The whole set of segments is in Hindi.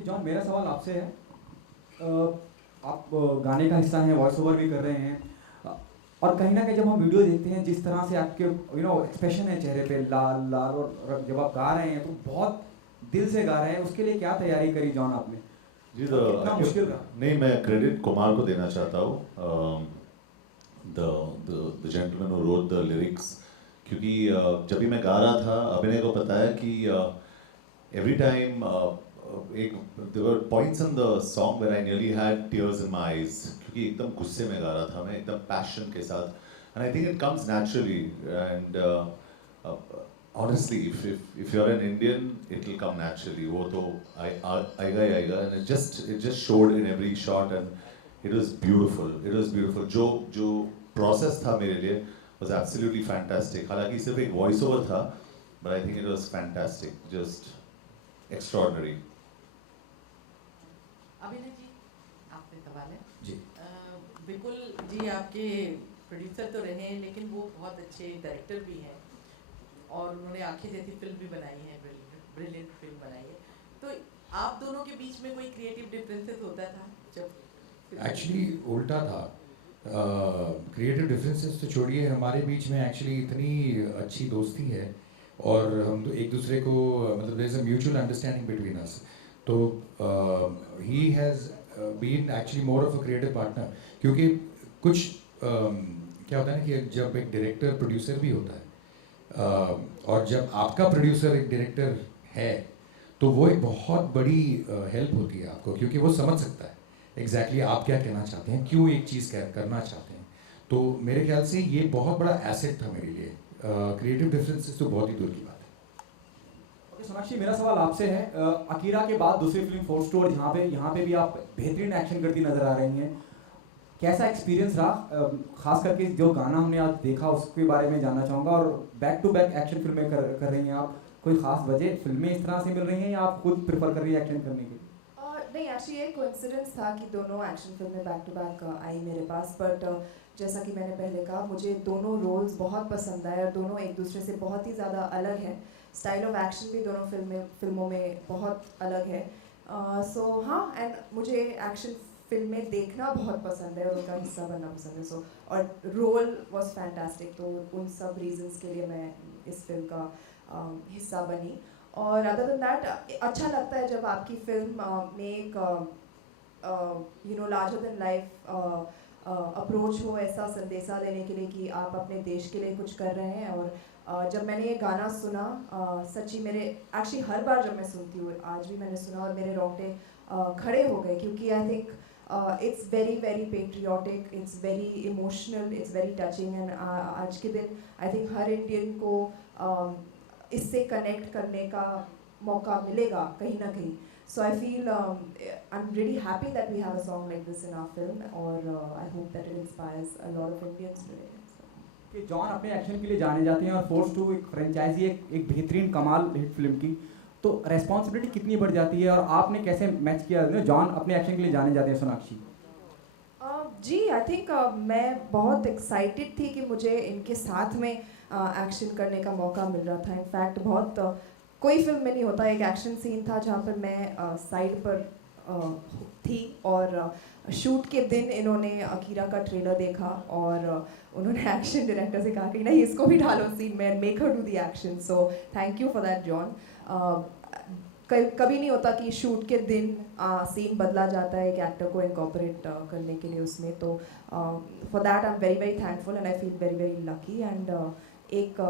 कि जॉन मेरा सवाल आपसे है। आप गाने का हिस्सा हैं, वॉइस ओवर भी कर रहे हैं, और कहीं ना कहीं जब हम वीडियो देखते हैं जिस तरह से आपके एक्सप्रेशन है चेहरे पे, लाल लाल, और जब आप गा रहे हैं तो बहुत दिल से गा रहे हैं। उसके लिए क्या तैयारी करी जॉन आपने? जी कितना मुश्किल रहा? नहीं, मैं क्रेडिट कुमार को देना चाहता हूँ, the gentleman who wrote the lyrics, क्योंकि जब भी मैं गा रहा था, अभिनय को पता है कि एवरी टाइम एक there were points in the song where I nearly had tears in my eyes, क्योंकि एकदम गुस्से में गा रहा था मैं, एकदम पैशन के साथ, and I think it comes naturally, and honestly, if you're an Indian, it will come naturally. वो तो आएगा ही आएगा, and it just showed in every shot, and it was beautiful. It was beautiful. जो process था मेरे लिए was absolutely fantastic. हालांकि सिर्फ एक voice over था, but I think it was fantastic, just extraordinary. अभिनय जी, आपने सवाल है जी। बिल्कुल जी, आपके प्रोड्यूसर तो रहे हैं, लेकिन वो बहुत अच्छे डायरेक्टर भी हैं, और उन्होंने आंखें जैसी फिल्म भी बनाई है, ब्रिलियंट फिल्म बनाई है। तो आप दोनों के बीच में कोई क्रिएटिव डिफरेंसेस होता था जब? एक्चुअली उल्टा था। क्रिएटिव डिफरेंसेस तो छोड़िए, हमारे बीच में एक्चुअली इतनी अच्छी दोस्ती है, और हम तो एक दूसरे को, मतलब there is a mutual understanding between us. तो he has been actually more of a creative partner, क्योंकि कुछ क्या होता है ना कि जब एक डायरेक्टर प्रोड्यूसर भी होता है, और जब आपका प्रोड्यूसर एक डायरेक्टर है, तो वो एक बहुत बड़ी हेल्प होती है आपको, क्योंकि वो समझ सकता है एग्जैक्टली आप क्या कहना चाहते हैं, क्यों एक चीज़ करना चाहते हैं। तो मेरे ख्याल से ये बहुत बड़ा एसेट था मेरे लिए। क्रिएटिव डिफरेंसेस तो बहुत ही दूर की बात है। ओके सोनाक्षी, मेरा सवाल आपसे है। अकीरा के बाद दूसरी फिल्म फोर्स टू, और यहाँ पे भी आप बेहतरीन एक्शन करती नजर आ रही हैं। कैसा एक्सपीरियंस रहा? खास करके जो गाना हमने आज देखा उसके बारे में जानना चाहूँगा। और बैक टू बैक एक्शन फिल्में कर रही हैं आप, कोई खास वजह फिल्में इस तरह से मिल रही हैं या आप खुद प्रेफर कर रही हैं एक्शन करने के लिए? नहीं, एक्चुअली ये कोइंसिडेंस था कि दोनों एक्शन फिल्में बैक टू बैक आई मेरे पास, बट जैसा कि मैंने पहले कहा, मुझे दोनों रोल्स बहुत पसंद आए, और दोनों एक दूसरे से बहुत ही ज़्यादा अलग है। स्टाइल ऑफ एक्शन भी दोनों फिल्मों में बहुत अलग है। सो हाँ, एंड मुझे एक्शन फिल्में देखना बहुत पसंद है और उनका हिस्सा बनना पसंद है। सो और रोल वाज फैंटास्टिक, तो उन सब रीजंस के लिए मैं इस फिल्म का हिस्सा बनी। और अदर देन दैट, अच्छा लगता है जब आपकी फिल्म में एक लार्जर देन लाइफ अप्रोच हो, ऐसा संदेशा देने के लिए कि आप अपने देश के लिए कुछ कर रहे हैं। और जब मैंने ये गाना सुना, सच्ची मेरे एक्चुअली हर बार जब मैं सुनती हूँ, आज भी मैंने सुना और मेरे रोंगटे खड़े हो गए, क्योंकि I think it's very very patriotic, it's very emotional, it's very touching, and आज के दिन I think हर इंडियन को इससे कनेक्ट करने का मौका मिलेगा कहीं ना कहीं। So I feel I'm really happy that we have a song like this in our film, और I hope that it inspires a lot of Indians today. कि जॉन अपने एक्शन के लिए जाने जाते हैं, और फोर्स टू एक फ्रेंचाइजी, एक बेहतरीन कमाल हिट फिल्म की, तो रेस्पॉन्सिबिलिटी कितनी बढ़ जाती है और आपने कैसे मैच किया? जॉन अपने एक्शन के लिए जाने जाते हैं, सोनाक्षी। जी, आई थिंक मैं बहुत एक्साइटेड थी कि मुझे इनके साथ में एक्शन करने का मौका मिल रहा था। इनफैक्ट बहुत कोई फिल्म में नहीं होता, एक एक्शन सीन था जहाँ पर मैं साइड पर थी, और शूट के दिन इन्होंने अकीरा का ट्रेलर देखा, और उन्होंने एक्शन डायरेक्टर से कहा कि नहीं, इसको भी डालो सीन में, make her do the action. So thank you for that John. कभी नहीं होता कि शूट के दिन सीन बदला जाता है एक एक्टर को इनकॉर्पोरेट करने के लिए उसमें। तो for that I am very very thankful, and I feel very very lucky, and एक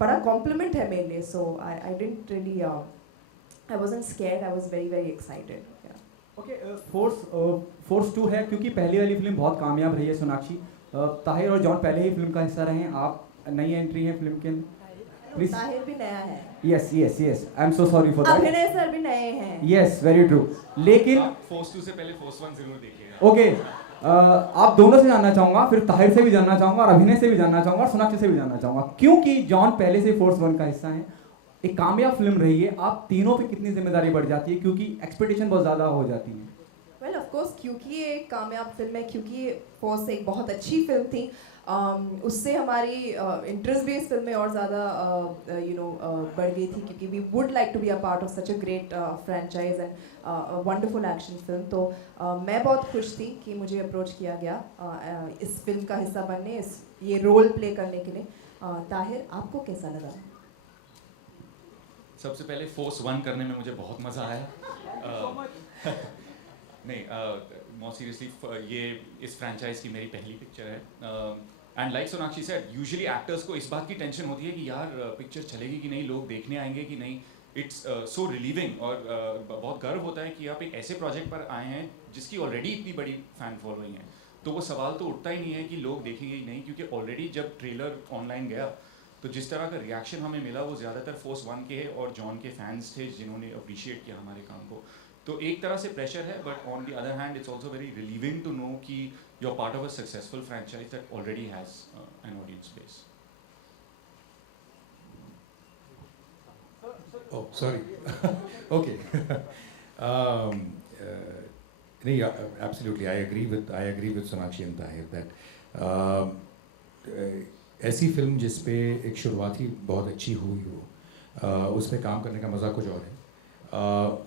बड़ा कॉम्प्लीमेंट है मेरे लिए। So I didn't really, I wasn't scared, I was very very excited. Okay, फोर्स टू है क्योंकि पहली वाली फिल्म बहुत कामयाब रही है सोनाक्षी। ताहिर और जॉन पहले ही फिल्म का हिस्सा रहे हैं, आप नई एंट्री हैं फिल्म के अंदर। ताहिर भी नया है। Yes yes yes, I am so sorry for that. अभिनय सर भी नए हैं। Yes, very true. लेकिन आप फोर्स 2 से पहले फोर्स 1 जरूर देखिएगा। ओके, आप दोनों से जानना चाहूँगा, फिर ताहिर से भी जानना चाहूँगा, और अभिनय से भी जानना चाहूँगा, और सोनाक्षी से भी जानना चाहूँगा, क्योंकि जॉन पहले से फोर्स 1 का हिस्सा है, एक कामयाब फिल्म रही है, आप तीनों पे कितनी जिम्मेदारी बढ़ जाती है, क्योंकि एक्सपेक्टेशन बहुत ज़्यादा हो जाती है? Well, of कोर्स क्योंकि ये एक कामयाब फिल्म है, क्योंकि फोर्स एक बहुत अच्छी फिल्म थी, उससे हमारी इंटरेस्ट भी इस फिल्म में और ज़्यादा बढ़ गई थी, क्योंकि we would like to be a part of such a great franchise and wonderful action film. तो मैं बहुत खुश थी कि मुझे अप्रोच किया गया इस फिल्म का हिस्सा बनने, ये रोल प्ले करने के लिए। ताहिर, आपको कैसा लगा? सबसे पहले फोर्स 1 करने में मुझे बहुत मज़ा आया। नहीं, मोर सीरियसली ये इस फ्रेंचाइज की मेरी पहली पिक्चर है। And like Sonakshi said, usually actors को इस बात की टेंशन होती है कि यार पिक्चर चलेगी कि नहीं, लोग देखने आएंगे कि नहीं। इट्स सो रिलीविंग और बहुत गर्व होता है कि आप एक ऐसे प्रोजेक्ट पर आए हैं जिसकी ऑलरेडी इतनी बड़ी फ़ैन फॉलोइंग है। तो वो सवाल तो उठता ही नहीं है कि लोग देखेंगे ही नहीं, क्योंकि ऑलरेडी जब ट्रेलर ऑनलाइन गया तो जिस तरह का रिएक्शन हमें मिला वो ज़्यादातर फोर्स 1 के और जॉन के फैंस थे जिन्होंने अप्रिशिएट किया हमारे काम को। तो एक तरह से प्रेशर है, but on the other hand it's also very relieving to know कि you are part of a successful franchise that already has an audience base. Oh, sorry. Okay. um, नहीं, absolutely. I agree with Sonakshi and Tahir that ऐसी फिल्म जिस पे एक शुरुआत ही बहुत अच्छी हुई हो, उस पर काम करने का मज़ा कुछ और है।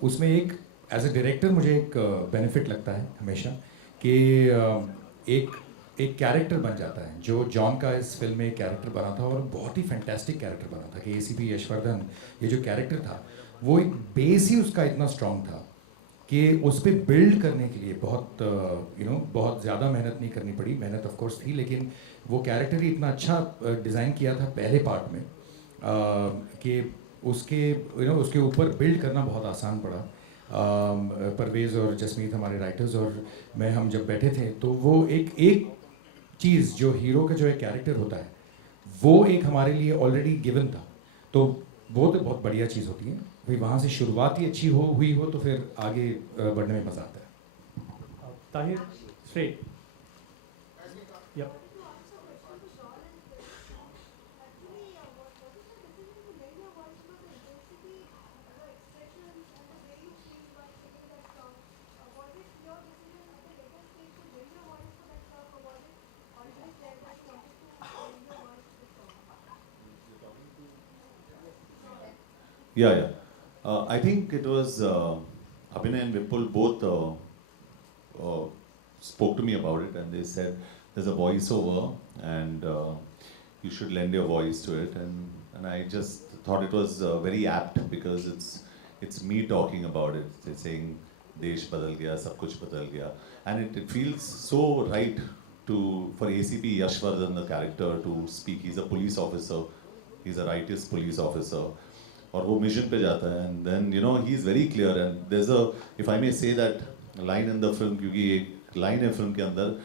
उसमें एक एज ए डायरेक्टर मुझे एक बेनिफिट लगता है हमेशा कि एक एक कैरेक्टर बन जाता है, जो जॉन का इस फिल्म में एक कैरेक्टर बना था और बहुत ही फैंटास्टिक कैरेक्टर बना था कि एसीपी यशवर्धन, ये जो कैरेक्टर था वो एक बेस ही उसका इतना स्ट्रॉन्ग था कि उस पर बिल्ड करने के लिए बहुत बहुत ज़्यादा मेहनत नहीं करनी पड़ी। मेहनत ऑफ कोर्स थी, लेकिन वो कैरेक्टर ही इतना अच्छा डिज़ाइन किया था पहले पार्ट में कि उसके ऊपर बिल्ड करना बहुत आसान पड़ा। परवेज़ और जसमीत हमारे राइटर्स और मैं, हम जब बैठे थे तो वो एक चीज़ जो हीरो का जो एक कैरेक्टर होता है वो एक हमारे लिए ऑलरेडी गिवन था, तो वो तो बहुत बढ़िया चीज़ होती है भाई। वहाँ से शुरुआत ही अच्छी हुई हो तो फिर आगे बढ़ने में मज़ा आता है। Tahir, straight. Yep. Yeah, yeah. I think it was Abhinay and Vipul both spoke to me about it, and they said there's a voiceover and you should lend your voice to it, and I just thought it was very apt because it's me talking about it. It's saying देश बदल गया, सब कुछ बदल गया, and it feels so right for ACP Yashvardhan, the character, to speak. He's a police officer, he's a righteous police officer. और वो मिशन पे जाता है, and then you know he is very clear, and there is a, if I may say that line in the film, क्योंकि एक लाइन है फिल्म के अंदर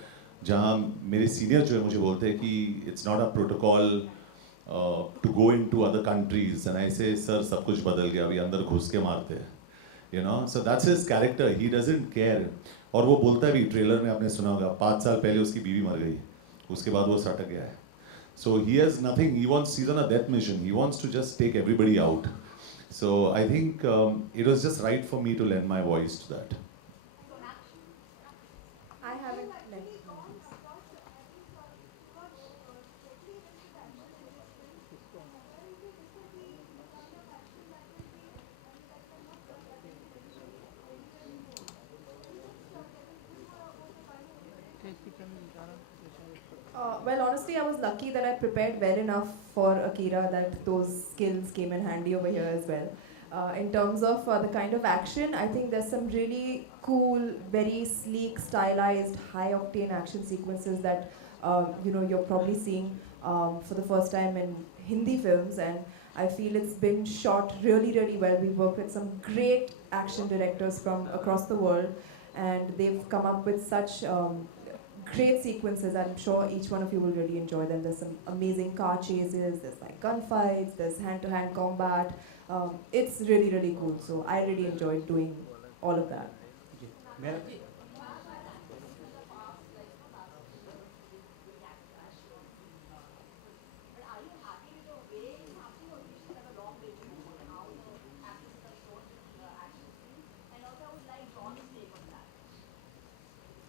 जहाँ मेरे सीनियर जो है मुझे बोलते हैं कि it's not a protocol to go into other countries, and I say sir सब कुछ बदल गया, अभी अंदर घुस के मारते हैं, you know. So that's his character, he doesn't care. और वो बोलता है भी, ट्रेलर में आपने सुना होगा, 5 साल पहले उसकी बीवी मर गई, उसके बाद वो सटक गया है। So he has nothing, he's on a death mission, he wants to just take everybody out. So I think it was just right for me to lend my voice to that. I haven't met. Well, honestly, I was lucky that I prepared well enough for Akira that those skills came in handy over here as well. In terms of the kind of action, I think there's some really cool, very sleek, stylized, high-octane action sequences that you're probably seeing for the first time in Hindi films, and I feel it's been shot really, really well. We worked with some great action directors from across the world, and they've come up with such great sequences. I'm sure each one of you will really enjoy them. There's some amazing car chases, there's like gunfights, there's hand-to-hand combat. It's really, really cool. So I really enjoyed doing all of that.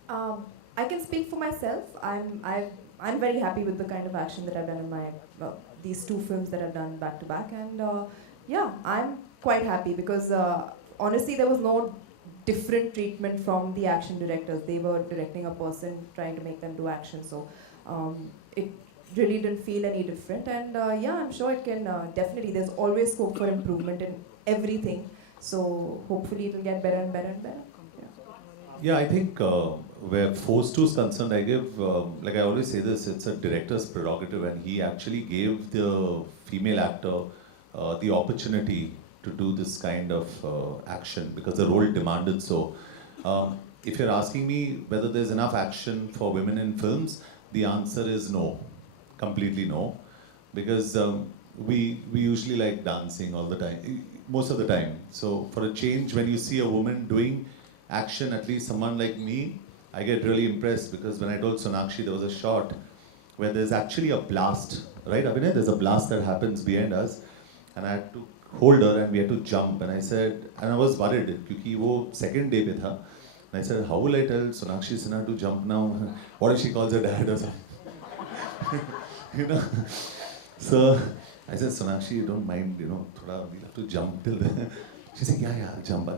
I can speak for myself. I'm very happy with the kind of action that I've done in my these two films that I've done back to back, and yeah, I'm quite happy because honestly, there was no different treatment from the action directors. They were directing a person trying to make them do action, so it really didn't feel any different. And yeah, I'm sure it can definitely. There's always scope for improvement in everything. So hopefully, it'll get better and better and better. Yeah, I think where Force 2 is concerned, I give, like I always say this, it's a director's prerogative, and he actually gave the female actor the opportunity to do this kind of action because the role demanded so. If you're asking me whether there's enough action for women in films, the answer is no, completely no, because we usually like dancing all the time, most of the time. So for a change, when you see a woman doing action, at least someone like me, I get really impressed because when I told Sonakshi there was a shot where there's actually a blast, right Abhinay? There's a blast that happens behind us and I had to hold her and we had to jump, and I said, and I was worried because वो second day पे था, and I said, how will I tell Sonakshi Sinha to jump now? What if she calls her dad or something? You know? So I said, Sonakshi, you don't mind, you know, thoda, we'll have to jump till then. She said, yeah, jump.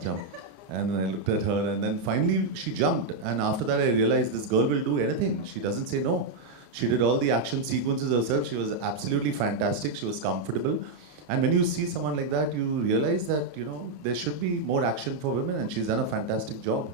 And then I looked at her, and then finally she jumped. And after that, I realized this girl will do anything. She doesn't say no. She did all the action sequences herself. She was absolutely fantastic. She was comfortable. And when you see someone like that, you realize that, you know, there should be more action for women, and she's done a fantastic job.